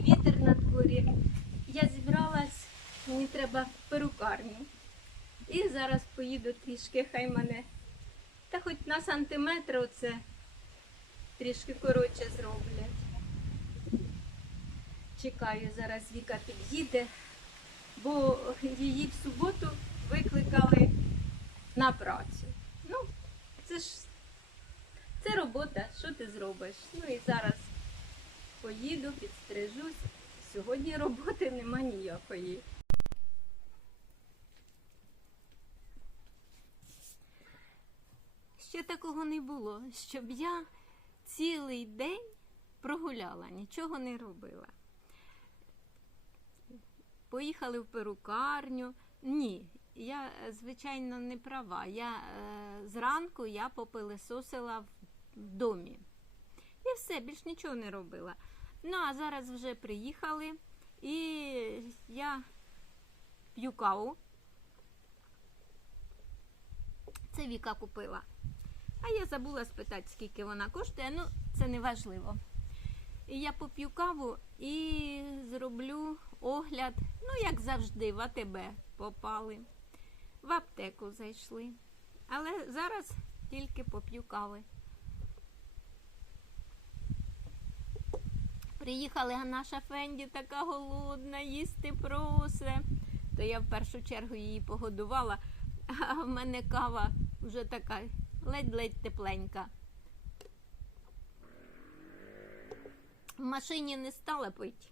вітер на дворі. Я зібралась, мені треба в перукарню. І зараз поїду трішки, хай мене. Та хоч на сантиметр оце трішки коротше зроблять. Чекаю, зараз Віка під'їде, бо її в суботу викликали на працю. Ну, це ж це робота, що ти зробиш? Ну і зараз поїду, підстрижусь. Сьогодні роботи нема ніякої. Ще такого не було, щоб я цілий день прогуляла, нічого не робила. Поїхали в перукарню. Ні, я, звичайно, не права. Я е, зранку я попилисосила в домі. І все, більш нічого не робила. Ну, а зараз вже приїхали, і я п'ю каву. Це Віка купила. А я забула спитати, скільки вона коштує. Ну, це не важливо. І я поп'ю каву і зроблю огляд, ну, як завжди, в АТБ попали. В аптеку зайшли. Але зараз тільки поп'ю кави. Приїхали а наша Фенді така голодна, їсти просе. То я в першу чергу її погодувала, а в мене кава вже така ледь-ледь тепленька. В машині не стала пити.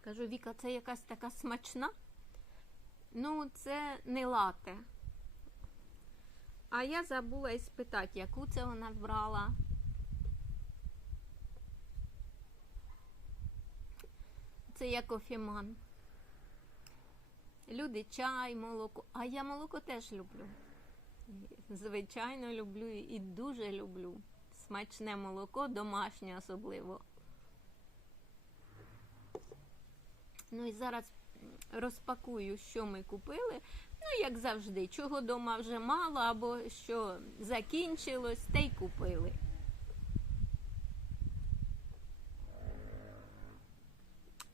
Кажу, Віка, це якась така смачна. Ну, це не лате. А я забула і спитати, яку це вона брала. Це я кофеман. Люди чай, молоко. А я молоко теж люблю. Звичайно, люблю і дуже люблю. Смачне молоко, домашнє особливо. Ну і зараз розпакую, що ми купили. Ну, як завжди, чого дома вже мало, або що закінчилось, те й купили.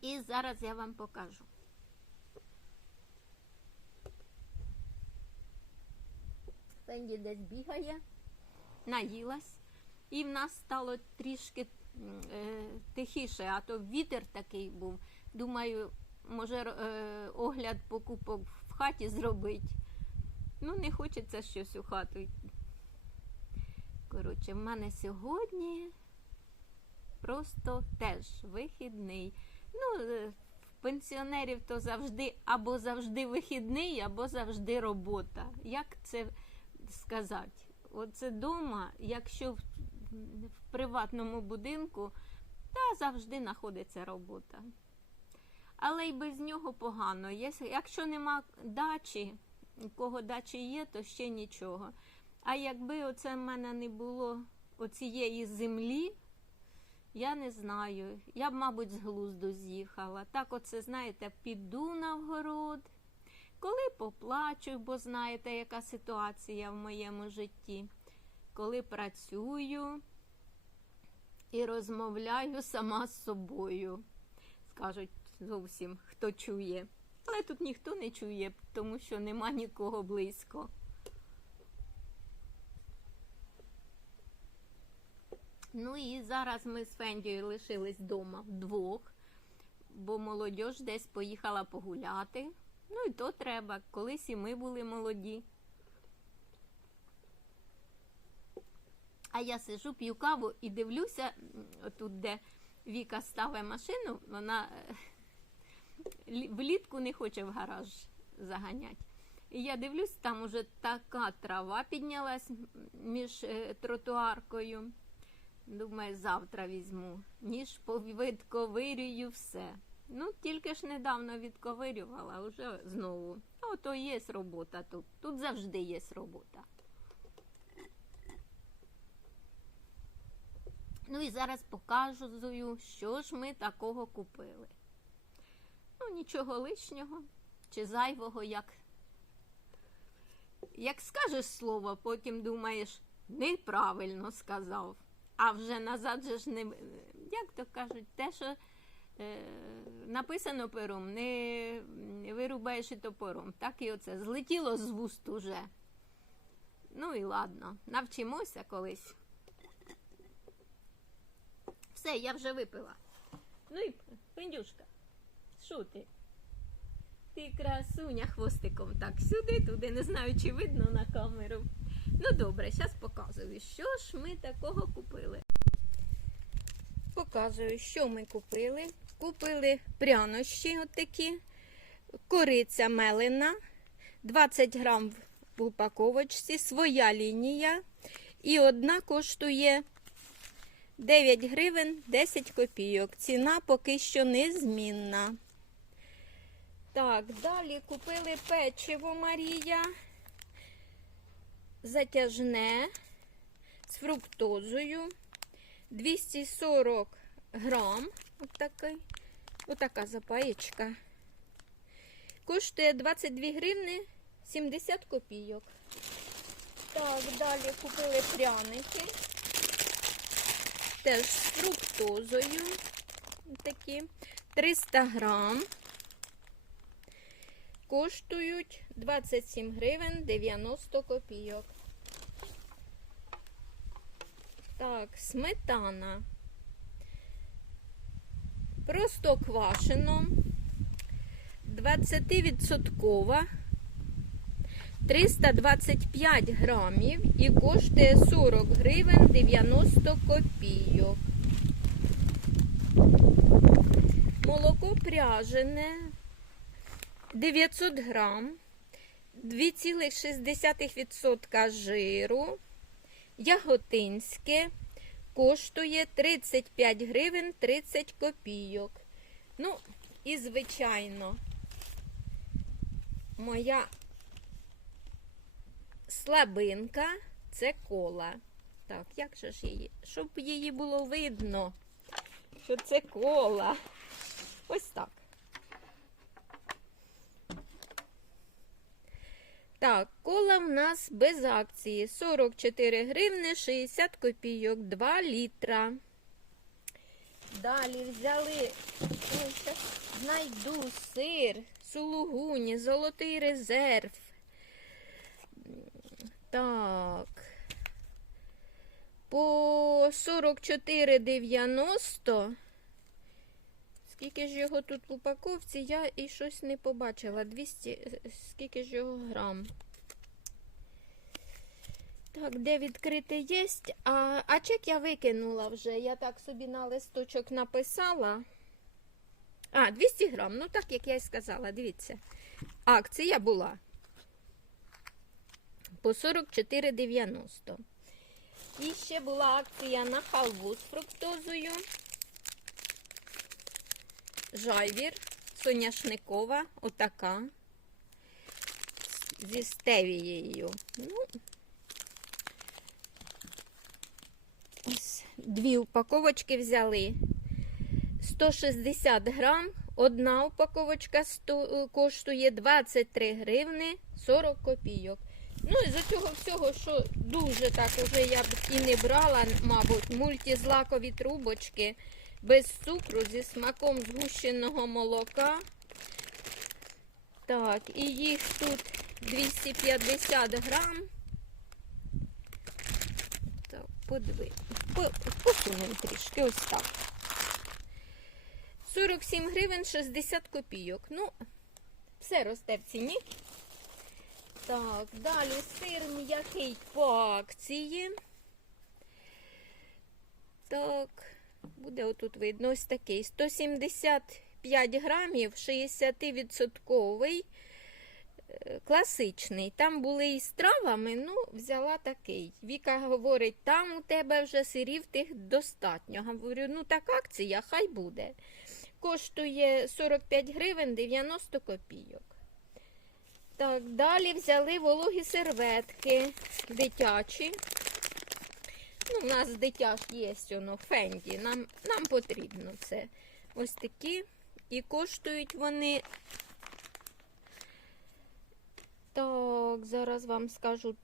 І зараз я вам покажу. Фенді десь бігає, наїлась, і в нас стало трішки е, тихіше, а то вітер такий був. Думаю, може е, огляд покупок хаті зробити. Ну, не хочеться щось у хату. Коротше, в мене сьогодні просто теж вихідний. Ну, е, пенсіонерів то завжди або завжди вихідний, або завжди робота. Як це сказати? Оце дома, якщо в приватному будинку, та завжди знаходиться робота. Але й без нього погано. Якщо нема дачі, кого дачі є, то ще нічого. А якби оце в мене не було оцієї землі, я не знаю. Я б, мабуть, з глузду з'їхала. Так, оце, знаєте, піду на вгород, коли поплачу, бо знаєте, яка ситуація в моєму житті, коли працюю і розмовляю сама з собою. Скажуть зовсім, хто чує. Але тут ніхто не чує, тому що нема нікого близько. Ну і зараз ми з Фендією лишились вдома вдвох, бо молодь десь поїхала погуляти. Ну і то треба. Колись і ми були молоді. А я сижу, п'ю каву і дивлюся, тут, де Віка ставить машину, вона е, влітку не хоче в гараж заганяти. І я дивлюсь, там уже така трава піднялась між е, тротуаркою. Думаю, завтра візьму, ніж повідковирюю все. Ну, тільки ж недавно відковирювала, вже знову. Ну, то є робота тут. Тут завжди є робота. Ну і зараз покажу, що ж ми такого купили. Нічого лишнього чи зайвого, як. Як скажеш слово, потім думаєш, неправильно сказав. а вже назад же ж не як то кажуть, те, що е, написано пером, не вирубаєш і топором. Так і оце злетіло з вуст уже. Ну і ладно, навчимося колись. Все, я вже випила. Ну і пендюшка, що ти? Ти красуня хвостиком так сюди, туди, не знаю, чи видно на камеру. Ну добре, зараз показую, що ж ми такого купили. Показую, що ми купили. Купили прянощі отакі, кориця мелена, 20 грам в упаковочці, своя лінія. І одна коштує 9 гривень 10 копійок. Ціна поки що незмінна. Так, далі купили печиво Марія. Затяжне з фруктозою. 240 грам. Отакий. Отака запаєчка. Коштує 22 гривни 70 копійок. Так, далі купили пряники. Теж з фруктозою. Такі. 300 грам. Коштують 27 гривень 90 копійок. Так, сметана. Просто квашено. 20% 325 грамів і коштує 40 гривень 90 копійок. Молоко пряжене 900 грам, 2,6% жиру, яготинське коштує 35 гривень 30 копійок. Ну, і, звичайно, моя слабинка це кола. Так, як же ж її? Щоб її було видно, що це кола. Ось так. Так, кола в нас без акції 44 гривни 60 копійок, 2 літра. Далі взяли, знайду сир, сулугуні, золотий резерв. Так. По 44,90. Скільки ж його тут в упаковці, я і щось не побачила. 200, скільки ж його грам. Так, де відкрите є. А, а чек я викинула вже. Я так собі на листочок написала. А, 200 грам. Ну, так, як я і сказала, дивіться. Акція була по 44,90. І ще була акція на халву з фруктозою. Жайвір, соняшникова, отака. Зі стевією. Ну, ось дві упаковочки взяли. 160 грам. Одна упаковочка сто- коштує 23 гривни 40 копійок. Ну, і за цього всього, що дуже так уже я б і не брала, мабуть, мультизлакові трубочки без цукру зі смаком згущеного молока. Так, і їх тут 250 грам. Так, подиви. По- Посунемо трішки, ось так. 47 гривень 60 копійок. Ну, все росте в ціні. Так, далі сир м'який по акції. Так, буде отут видно ось такий. 175 грамів, 60-відсотковий, е, класичний. Там були і з травами, ну, взяла такий. Віка говорить, там у тебе вже сирів тих достатньо. Говорю, ну так акція, хай буде. Коштує 45 гривень 90 копійок. Так, далі взяли вологі серветки дитячі. Ну, у нас дитяж є воно фенді. Нам, нам потрібно це. Ось такі. І коштують вони. Так, зараз вам скажу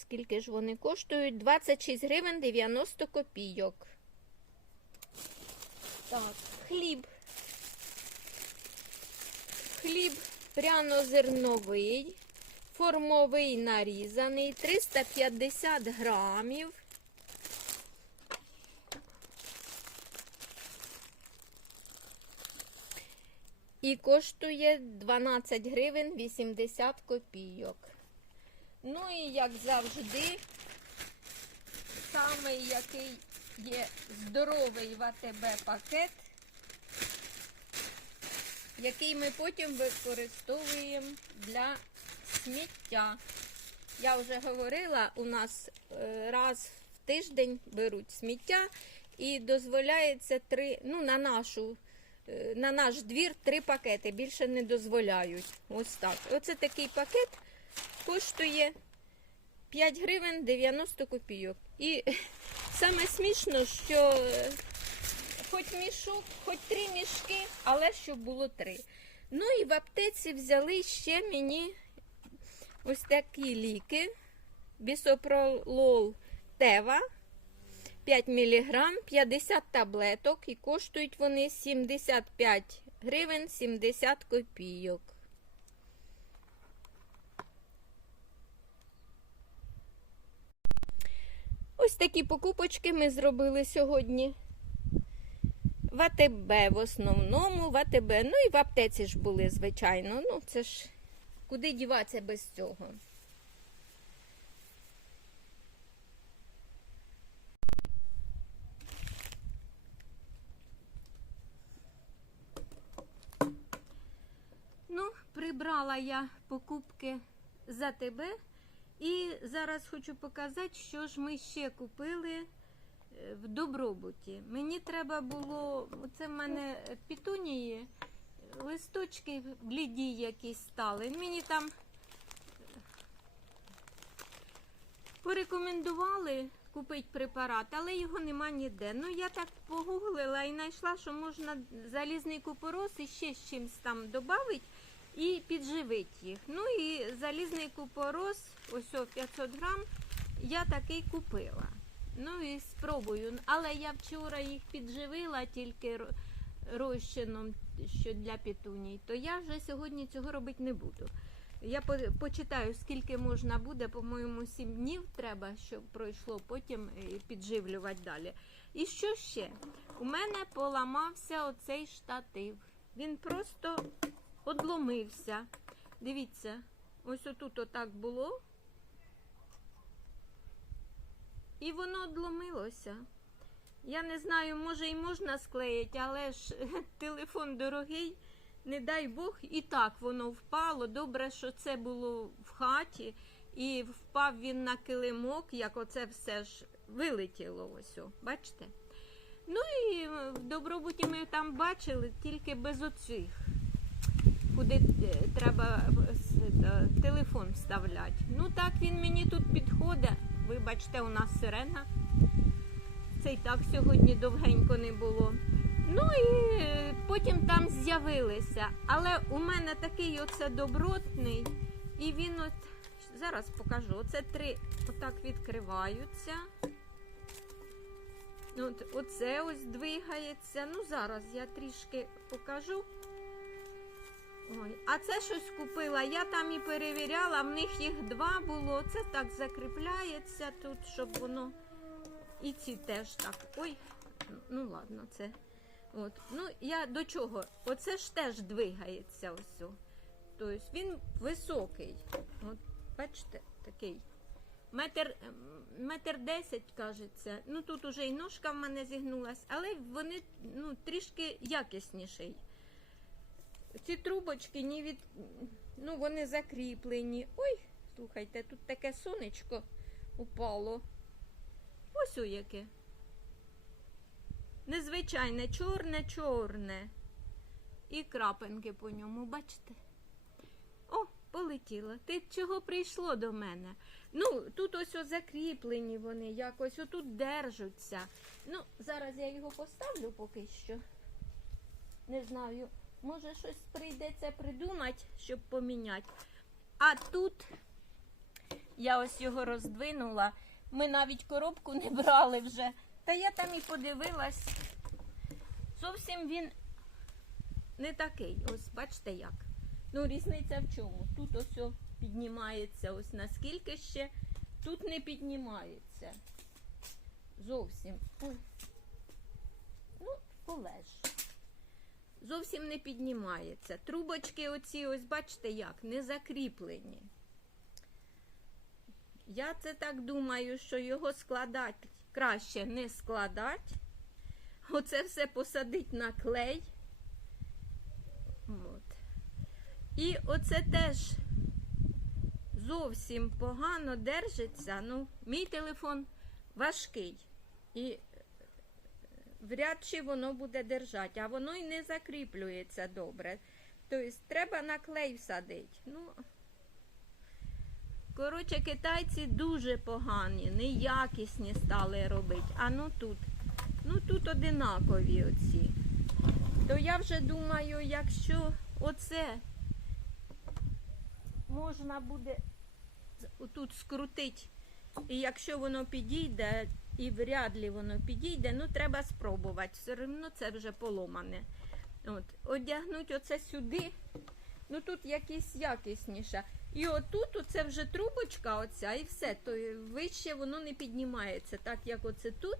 Скільки ж вони коштують? 26 гривень 90 копійок. Так, хліб. Хліб прянозерновий, формовий нарізаний, 350 грамів. І коштує 12 гривень 80 копійок. Ну і як завжди, самий який є здоровий в АТБ пакет, який ми потім використовуємо для сміття. Я вже говорила, у нас е, раз в тиждень беруть сміття і дозволяється три, ну, на нашу. Е, На наш двір три пакети більше не дозволяють. Ось так. Оце такий пакет коштує 5 гривень 90 копійок. І саме смішно, що е, хоч мішок, хоч три мішки, але щоб було три. Ну і в аптеці взяли ще мені ось такі ліки. Бісопролол Тева 5 мг, 50 таблеток і коштують вони 75 гривень 70 копійок. Ось такі покупочки ми зробили сьогодні. В АТБ в основному, в АТБ. Ну і в аптеці ж були, звичайно. Ну, це ж куди діватися без цього. Ну, прибрала я покупки за тебе. І зараз хочу показати, що ж ми ще купили е, в добробуті. Мені треба було, це в мене пітунії, листочки бліді якісь стали. Мені там порекомендували купити препарат, але його нема ніде. Ну, я так погуглила і знайшла, що можна залізний купорос і ще з чимось там додати і підживити їх. Ну і залізний купорос, ось 500 грам, я такий купила. Ну і спробую. Але я вчора їх підживила тільки розчином, що для петуній, то я вже сьогодні цього робити не буду. Я по- почитаю, скільки можна буде, по-моєму, 7 днів треба, щоб пройшло, потім е, підживлювати далі. І що ще? У мене поламався оцей штатив. Він просто одломився. Дивіться, ось отут отак було. І воно одломилося. Я не знаю, може і можна склеїти, але ж телефон дорогий, не дай Бог, і так воно впало. Добре, що це було в хаті, і впав він на килимок, як оце все ж вилетіло. Ось, бачите? Ну і в добробуті ми там бачили, тільки без оцих куди е, треба е, е, телефон вставляти. Ну так він мені тут підходить. Вибачте, у нас сирена. Це і так сьогодні довгенько не було. Ну і потім там з'явилися. Але у мене такий оце добротний. І він от зараз покажу. Оце три отак відкриваються. От, оце ось двигається. Ну, зараз я трішки покажу. Ой, а це щось купила. Я там і перевіряла, в них їх два було. Це так закріпляється тут, щоб воно. І ці теж так. Ой, ну ладно, це. От. Ну, я до чого? Оце ж теж двигається ось. Тобто він високий. От, бачите, такий. Метр, метр десять, кажеться. Ну тут уже і ножка в мене зігнулась, але вони ну, трішки якісніший. Ці трубочки ні від. Ну, вони закріплені. Ой, слухайте, тут таке сонечко упало. Ось о яке. Незвичайне, чорне-чорне. І крапинки по ньому, бачите? О, полетіло. Ти чого прийшло до мене? Ну, тут ось о закріплені вони якось, отут держаться. Ну, зараз я його поставлю поки що. Не знаю, може щось прийдеться придумати, щоб поміняти. А тут Я ось його роздвинула. Ми навіть коробку не брали вже. Та я там і подивилась. Зовсім він не такий. Ось бачите як. Ну, різниця в чому? Тут ось піднімається, ось наскільки ще, тут не піднімається. Зовсім. Ой. Ну, полеж. Зовсім не піднімається. Трубочки оці, ось бачите як, не закріплені. Я це так думаю, що його складати краще не складати. Оце все посадить на клей. От. І оце теж зовсім погано держиться. Ну, мій телефон важкий. І вряд чи воно буде держати, а воно і не закріплюється добре. Тобто треба на клей всадити. Ну, коротше, китайці дуже погані, неякісні стали робити. А ну тут, ну тут одинакові оці. То я вже думаю, якщо оце можна буде тут скрутити, і якщо воно підійде, і вряд ли воно підійде, ну треба спробувати. Все одно це вже поломане. От, Одягнуть оце сюди, ну тут якісь якісніше. І отут оце вже трубочка, оця, і все, то вище воно не піднімається, так як оце тут.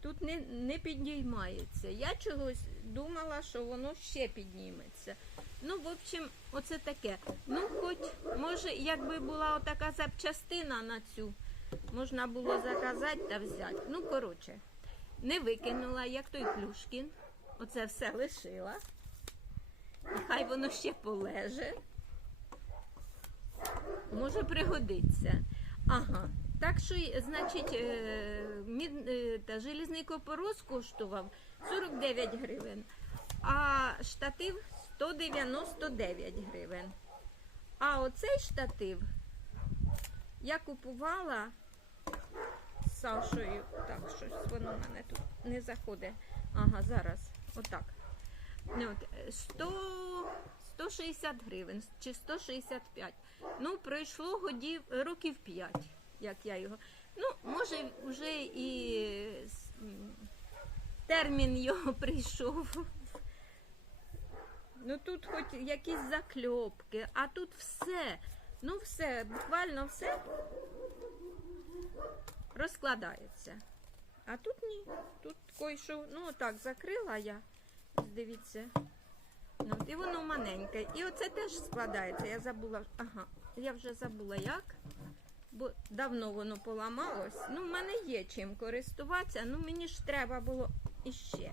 Тут не, не піднімається. Я чогось думала, що воно ще підніметься. Ну, в общем, оце таке. Ну, хоч, може, якби була отака запчастина на цю, можна було заказати та взяти. Ну, коротше, не викинула, як той Плюшкін. Оце все лишила. І хай воно ще полеже. Може пригодиться. Ага. Так що, значить, е, мід- е, та желізний копорос коштував 49 гривень, а штатив 199 гривень. А оцей штатив я купувала з Сашою. Так, щось воно в мене тут не заходить. Ага, зараз. Отак. От, е, 100, 160 гривень чи 165. Ну, пройшло годів років 5, як я його. Ну, може, вже і термін його прийшов. Ну тут хоч якісь закльопки, а тут все. Ну все, буквально все розкладається. А тут ні. Тут кое-що, ну отак закрила я. Дивіться. Ну, і воно маленьке. І оце теж складається. Я забула. Ага, я вже забула як. Бо давно воно поламалось. Ну, в мене є чим користуватися, ну мені ж треба було іще.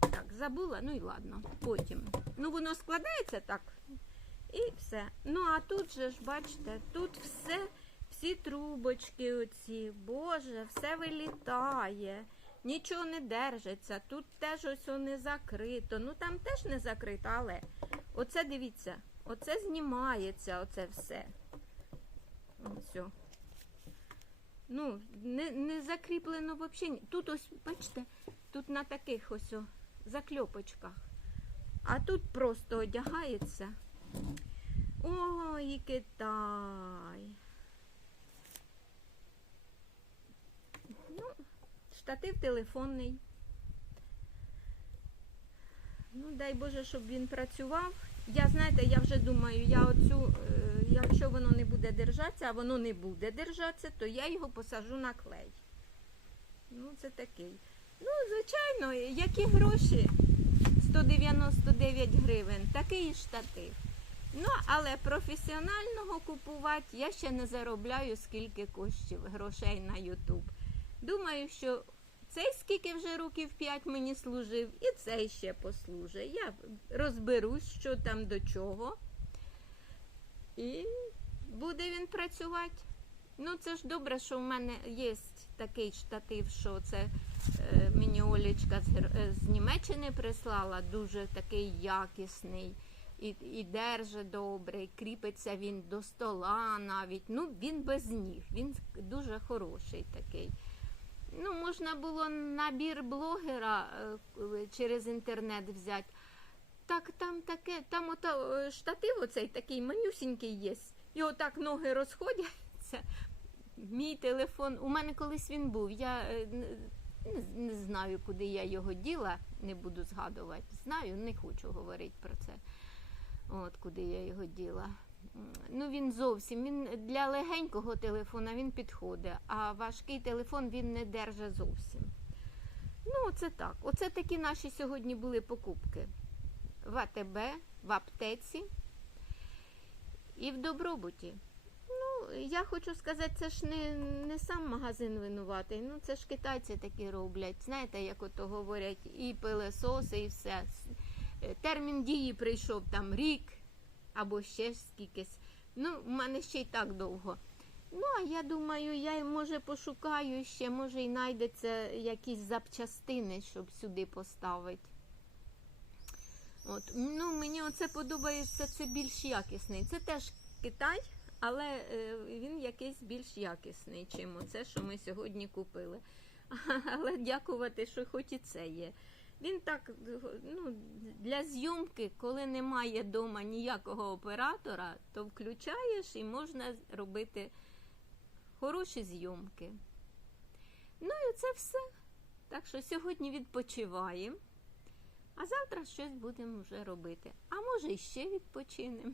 Так, забула, ну і ладно, потім. Ну, воно складається так. І все. Ну, а тут же ж, бачите, тут все, всі трубочки оці, боже, все вилітає, нічого не держиться. Тут теж ось не закрито. Ну там теж не закрито, але оце дивіться, оце знімається, оце все. Все. Ну, не, не закріплено взагалі. Тут ось, бачите, тут на таких ось о, закльопочках. А тут просто одягається. Ой, Китай. Ну, штатив телефонний. Ну, дай Боже, щоб він працював. Я, знаєте, я вже думаю, я оцю, е, якщо воно не буде держатися, а воно не буде держатися, то я його посажу на клей. Ну, це такий. Ну, звичайно, які гроші? 199 гривень, такий штатив. Ну, але професіонального купувати я ще не заробляю скільки коштів грошей на Ютуб. Думаю, що цей скільки вже років 5 мені служив, і цей ще послужить. Я розберусь, що там до чого. І буде він працювати. Ну, це ж добре, що в мене є такий штатив, що це е, мені Олечка з, е, з Німеччини прислала, дуже такий якісний. І, і держить добре, і кріпиться він до стола навіть. Ну, він без ніг, він дуже хороший такий. Ну, можна було набір блогера е, через інтернет взяти. Так там таке, там ото е, штатив оцей такий манюсінький є. І отак ноги розходяться. Мій телефон, у мене колись він був. Я е, не, не- не знаю, куди я його діла, не буду згадувати. Знаю, не хочу говорити про це. От куди я його діла. Ну він зовсім він для легенького телефона він підходить, а важкий телефон він не держить зовсім. Ну, це так. Оце такі наші сьогодні були покупки. В АТБ, в аптеці і в добробуті. Ну, я хочу сказати, це ж не, не сам магазин винуватий. Ну, це ж китайці такі роблять. Знаєте, як ото говорять, і пилесоси, і все. Е, Термін дії прийшов там рік або ще скількись. Ну, в мене ще й так довго. Ну, а я думаю, я може пошукаю ще, може і знайдеться якісь запчастини, щоб сюди поставити. От, ну, мені оце подобається, це більш якісний. Це теж Китай, але е, він якийсь більш якісний, чим оце, що ми сьогодні купили. Але дякувати, що хоч і це є. Він так ну, для зйомки, коли немає вдома ніякого оператора, то включаєш і можна робити хороші зйомки. Ну і це все. Так що сьогодні відпочиваємо, а завтра щось будемо вже робити. А може, і ще відпочинемо.